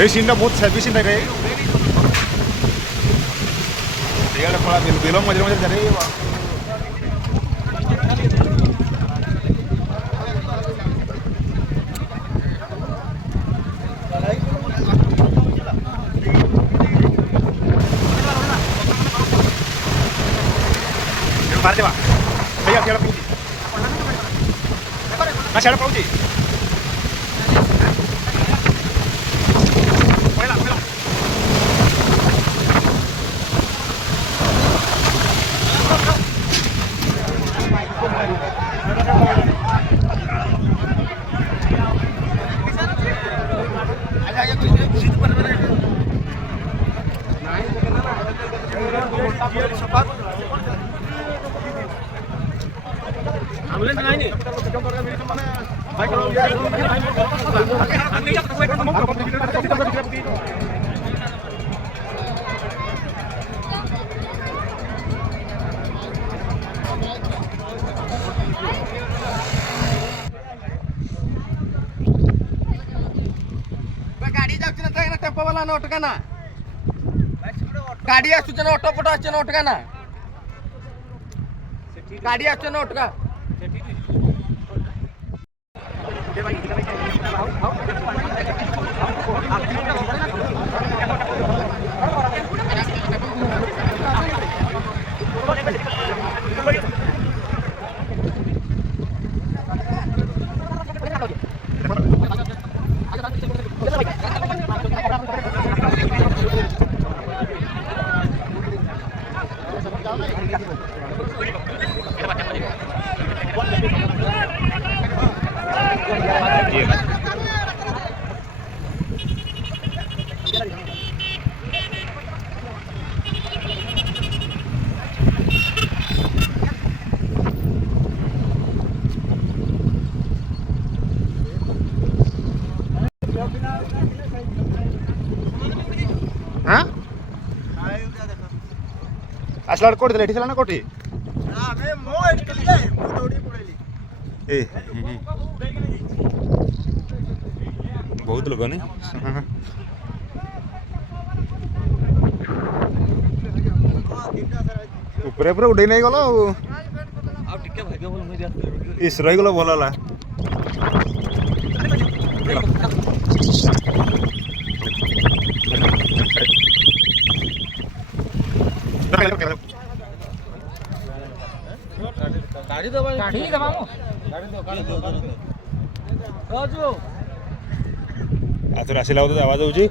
এই সিনটা বহুত সেলফি সিন রে এগুলো পড়া বিল মজা মজা রে Parte va. Vaya, hacia la pauti. Hacia la pauti. Vuela, vuela. गाड़ी जाऊची ना टेम्पो वाला नोट का ना गाड़ी आसुचे ना ऑटो पटो आसचे नोट का ना गाड़ी आसचे नोट का हाँ असला कोट दिले ठिसला ना कोठी मैं मो एड के लिए मो दौड़ी पड़ेली ए बहुत लोग ने ऊपर ऊपर उड़े नहीं गलो आ टिके भाग्य बोल मैं जा इस रही गलो बोलाला गाड़ी दबा गाड़ी दबाओ गाड़ी दो राजू आतुर आसिला तो आवाज होची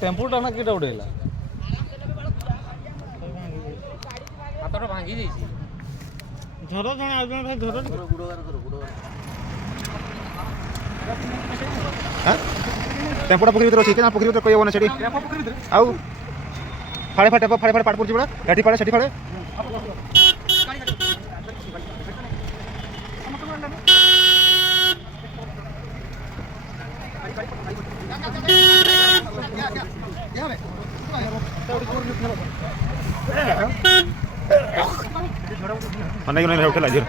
टेम्पो टाना किटा उडेला हातटा भांगी जाईची धरो जने आजन भाई धरो गुडोगार करो गुडोगार हां टेम्पोटा पोखरी भीतर अछि केना पोखरी भीतर कहियो ना छडी टेम्पो पोखरी भीतर आउ फाड़े फाड़े फाड़े फाड़े पाट पड़ची बडा गाठी फाड़े छडी फाड़े mana yang udah hotel aja